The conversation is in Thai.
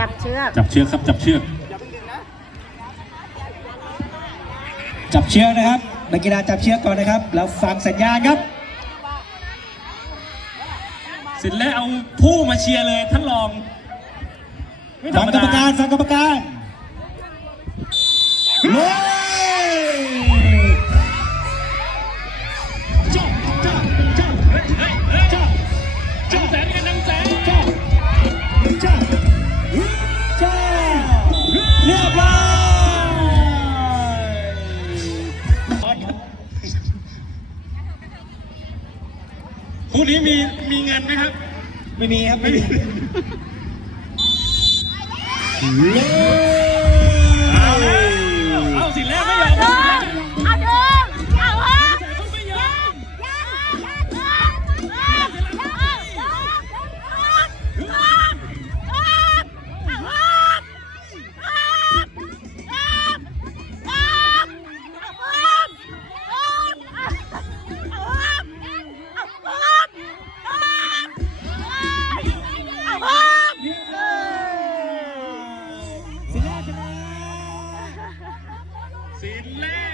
จับเชือก จับเชือกครับจับเชือกจับเชือกนะครับนักกีฬาจับเชือกก่อนนะครับแล้วฟังสัญญาณครับ เสร็จแล้วเอาผู้มาเชียร์เลยท่านรอง ฟังกรรมการฟังกรรมการคู่นี้มีมีเงินไหมครับ ไม่มีครับไม่มี See Sydney!